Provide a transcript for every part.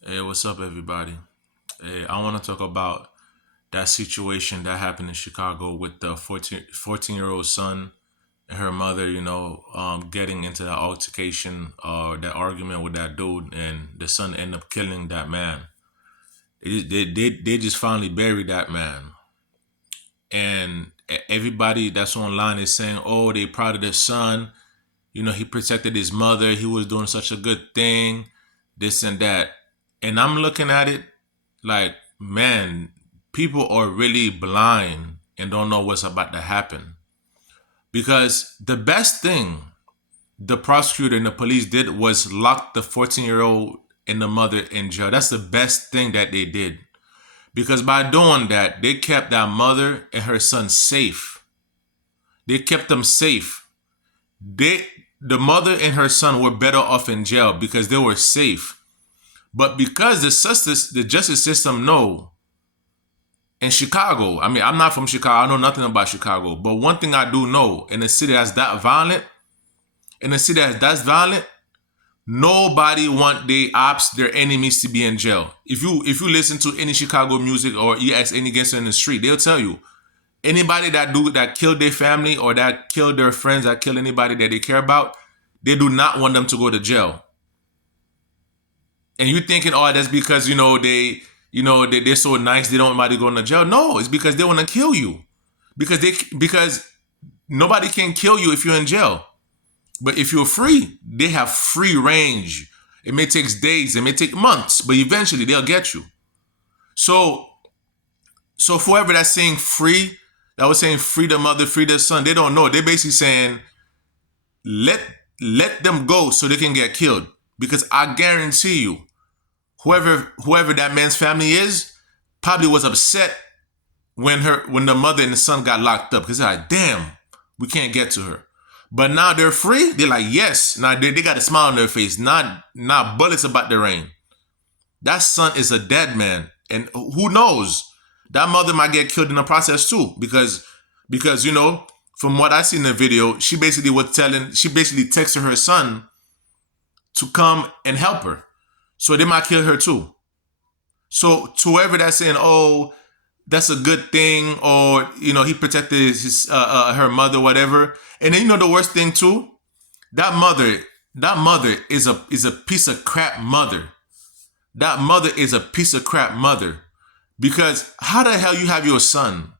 Hey, what's up, everybody? Hey, I want to talk about that situation that happened in Chicago with the 14-year-old son and her mother, getting into that altercation or that argument with that dude, and the son ended up killing that man. They just finally buried that man. And everybody that's online is saying, oh, they proud of their son. He protected his mother. He was doing such a good thing, this and that. And I'm looking at it like, man, people are really blind and don't know what's about to happen. Because the best thing the prosecutor and the police did was lock the 14-year-old and the mother in jail. That's the best thing that they did. Because by doing that, they kept that mother and her son safe. They kept them safe. They the mother and her son were better off in jail because they were safe. But because the justice system know in Chicago, I mean, I'm not from Chicago, I know nothing about Chicago, but one thing I do know, in a city that's that violent, nobody want their ops, their enemies to be in jail. If you listen to any Chicago music or you ask any gangster in the street, they'll tell you anybody that killed their family or that killed their friends, that killed anybody that they care about, they do not want them to go to jail. And you thinking, oh, that's because they're so nice, they don't want anybody to go to jail. No, it's because they want to kill you. Because nobody can kill you if you're in jail. But if you're free, they have free range. It may take days, it may take months, but eventually they'll get you. So for whoever that's saying free, that was saying free the mother, free the son, they don't know. They're basically saying let them go so they can get killed. Because I guarantee you, whoever that man's family is probably was upset when the mother and the son got locked up, because they're like, damn, we can't get to her. But now they're free. They're like, yes. Now they got a smile on their face. Not bullets about to rain. That son is a dead man, and who knows? That mother might get killed in the process too, because from what I see in the video, she basically texted her son to come and help her. So they might kill her too. So to whoever that's saying, oh, that's a good thing, or he protected his her mother, whatever. And then the worst thing too, that mother is a piece of crap mother. That mother is a piece of crap mother. Because how the hell you have your son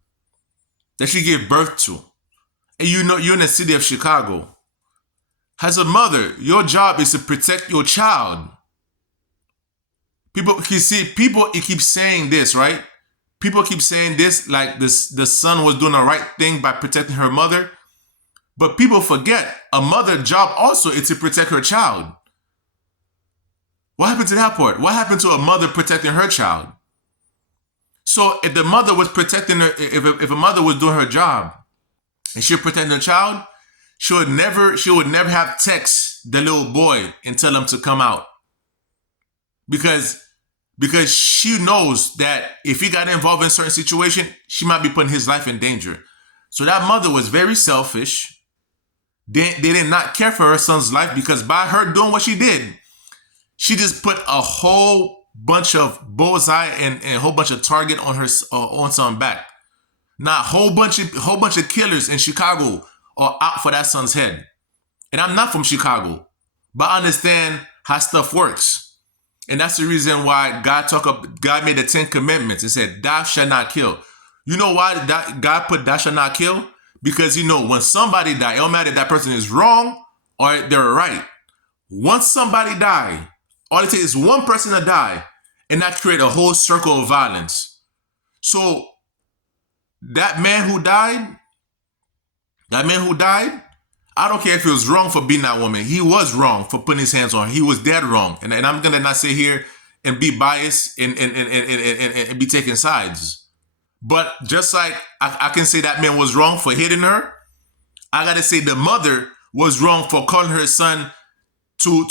that you give birth to, and you're in the city of Chicago? As a mother, your job is to protect your child. People keep saying this, right? People keep saying this like this, the son was doing the right thing by protecting her mother. But people forget a mother's job also is to protect her child. What happened to that part? What happened to a mother protecting her child? So if the mother was protecting her, if a mother was doing her job and she was protecting her child, she would never have text the little boy and tell him to come out. Because she knows that if he got involved in a certain situation, she might be putting his life in danger. So that mother was very selfish. They did not care for her son's life, because by her doing what she did, she just put a whole bunch of bullseye and a whole bunch of target on her on son's back. Now, a whole bunch of killers in Chicago are out for that son's head. And I'm not from Chicago, but I understand how stuff works. And that's the reason why God made the 10 commandments and said, thou shalt not kill. You know why God put thou shalt not kill? Because when somebody die, it don't matter if that person is wrong or they're right. Once somebody die, all it takes is one person to die, and that create a whole circle of violence. So that man who died, I don't care if he was wrong for beating that woman. He was wrong for putting his hands on her. He was dead wrong. And I'm going to not sit here and be biased and be taking sides. But just like I can say that man was wrong for hitting her, I got to say the mother was wrong for calling her son to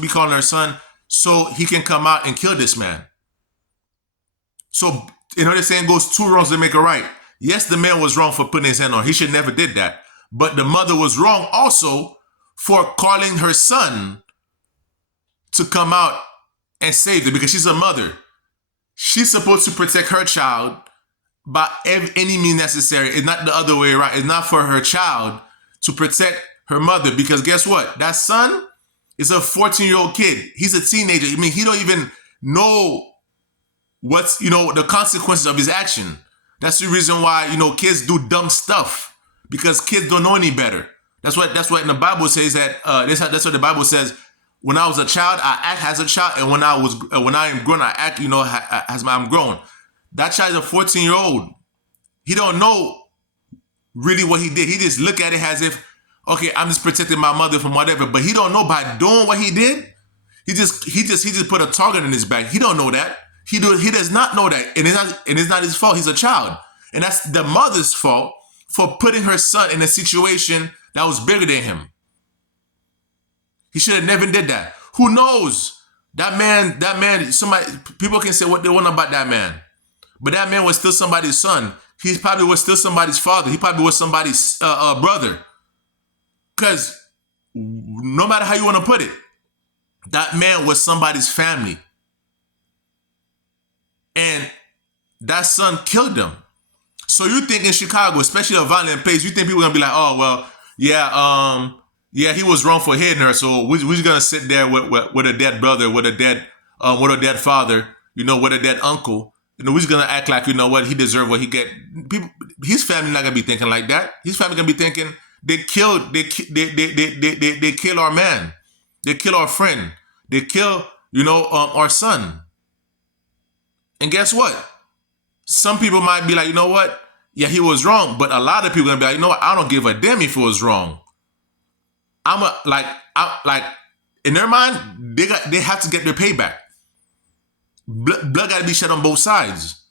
be calling her son so he can come out and kill this man. So, the saying goes, two wrongs to make a right. Yes, the man was wrong for putting his hand on her. He should never did that. But the mother was wrong also for calling her son to come out and save them because she's a mother. She's supposed to protect her child by any means necessary. It's not the other way around. It's not for her child to protect her mother because guess what? That son is a 14-year-old kid. He's a teenager. I mean, he don't even know what's, the consequences of his action. That's the reason why, kids do dumb stuff because kids don't know any better. That's what in the Bible says that, that's what the Bible says. When I was a child, I act as a child. And when I am grown, I act, as I'm grown. That child is a 14-year-old. He don't know really what he did. He just look at it as if, okay, I'm just protecting my mother from whatever. But he don't know by doing what he did. He just put a target in his back. He don't know that. He does not know that. And it's not his fault. He's a child. And that's the mother's fault for putting her son in a situation that was bigger than him. He should have never did that. Who knows? That man, people can say what they want about that man. But that man was still somebody's son. He probably was still somebody's father. He probably was somebody's brother. Because no matter how you want to put it, that man was somebody's family. And that son killed them. So you think in Chicago, especially a violent place, you think people are going to be like, oh, well, yeah, he was wrong for hitting her. So we're just going to sit there with a dead brother, with a dead father, with a dead uncle. We're just going to act like, what, he deserved what he get. People, his family not going to be thinking like that. His family going to be thinking, they killed our man. They kill our friend. They kill, our son. And guess what? Some people might be like, you know what? Yeah, he was wrong. But a lot of people are going to be like, you know what? I don't give a damn if it was wrong. In their mind, they have to get their payback. Blood got to be shed on both sides.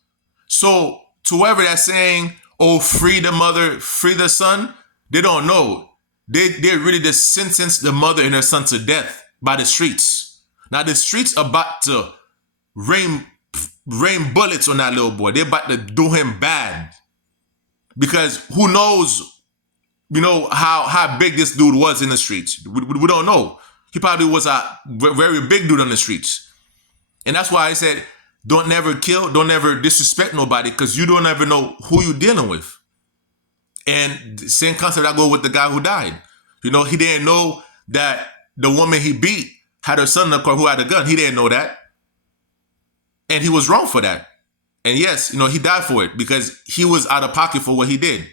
So to whoever that's saying, oh, free the mother, free the son, they don't know. They really just sentenced the mother and her son to death by the streets. Now the streets are about to rain bullets on that little boy. They're about to do him bad. Because who knows, how big this dude was in the streets. We don't know. He probably was a very big dude on the streets. And that's why I said, don't never kill, don't never disrespect nobody because you don't ever know who you're dealing with. And the same concept I go with the guy who died. He didn't know that the woman he beat had her son in the car who had a gun. He didn't know that. And he was wrong for that. And yes, he died for it because he was out of pocket for what he did.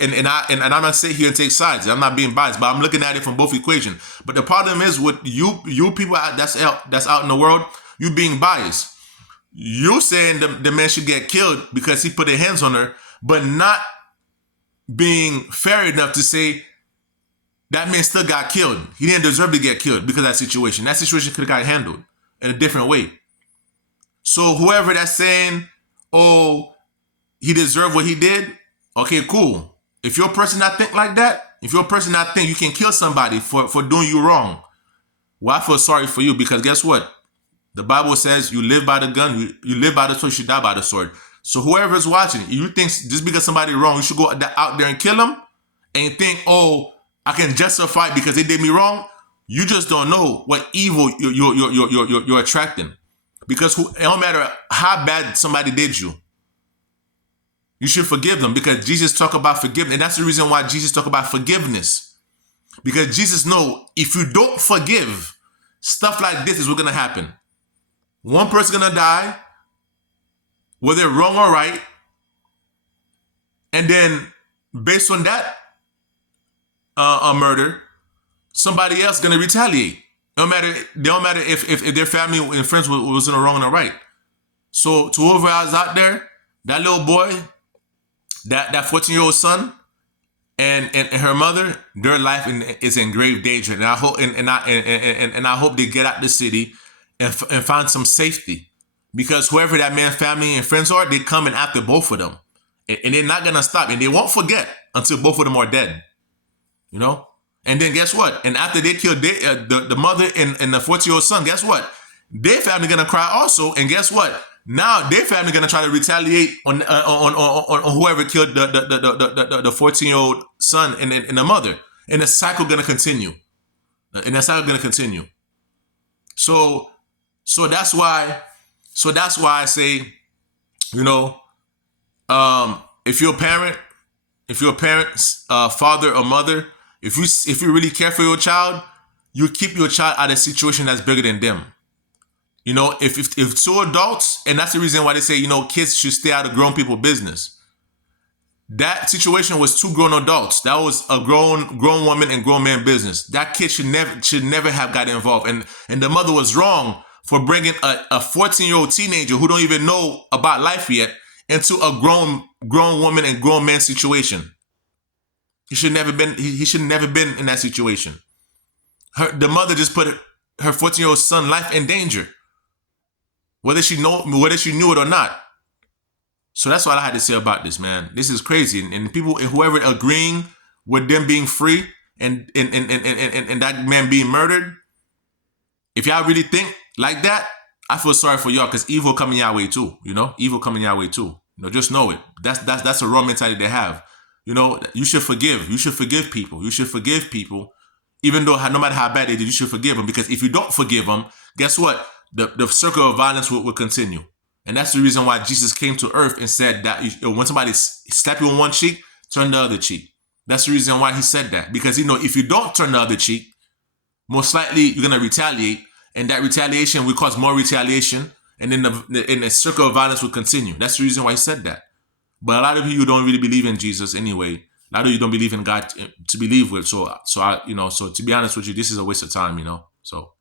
And I'm not sitting here and take sides. I'm not being biased, but I'm looking at it from both equations. But the problem is with you people that's out in the world, you being biased. You're saying the man should get killed because he put his hands on her, but not being fair enough to say that man still got killed. He didn't deserve to get killed because of that situation. That situation could have got handled in a different way. So whoever that's saying, oh, he deserved what he did, okay, cool. If your person not think like that, if your person not think you can kill somebody for doing you wrong, well, I feel sorry for you because guess what? The Bible says you live by the gun, you live by the sword, you should die by the sword. So whoever's watching, you think just because somebody wrong, you should go out there and kill them and think, oh, I can justify it because they did me wrong. You just don't know what evil you're attracting. Because it don't matter how bad somebody did you, you should forgive them because Jesus talk about forgiveness. And that's the reason why Jesus talk about forgiveness. Because Jesus know if you don't forgive, stuff like this is what's going to happen. One person's going to die, whether wrong or right. And then based on that murder, somebody else is going to retaliate. Don't matter if their family and friends was in the wrong or right. So to whoever is out there, that little boy, that 14-year-old son, and her mother, their life is in grave danger. And I hope I hope they get out the city and find some safety, because whoever that man's family and friends are, they're coming after both of them, and they're not gonna stop, and they won't forget until both of them are dead. And then guess what? And after they kill the mother and the 14-year-old son, guess what? Their family gonna cry also, and guess what? Now their family gonna try to retaliate on whoever killed the 14-year-old son and the mother, and the cycle gonna continue. So so that's why I say, you know, if you're a parent, father or mother, if you really care for your child, you keep your child out of a situation that's bigger than them. You know, if two adults, and that's the reason why they say, you know, kids should stay out of grown people business. That situation was two grown adults. That was a grown woman and grown man business. That kid should never have got involved. And the mother was wrong for bringing a 14-year-old teenager who don't even know about life yet into a grown woman and grown man situation. He should never been. He should never been in that situation. The mother just put her 14-year-old son life in danger, whether she knew it or not. So that's what I had to say about this, man. This is crazy, and people, whoever agreeing with them being free and that man being murdered, if y'all really think like that, I feel sorry for y'all, because evil coming your way too. You know, evil coming your way too. You know, just know it. That's a wrong mentality they have. You know, you should forgive. You should forgive people. You should forgive people, even though no matter how bad they did, you should forgive them. Because if you don't forgive them, guess what? The circle of violence will continue. And that's the reason why Jesus came to earth and said that when somebody slap you on one cheek, turn the other cheek. That's the reason why he said that. Because, you know, if you don't turn the other cheek, most likely you're going to retaliate. And that retaliation will cause more retaliation. And then the circle of violence will continue. That's the reason why he said that. But a lot of you don't really believe in Jesus anyway. A lot of you don't believe in God to believe with. So to be honest with you, this is a waste of time, you know. So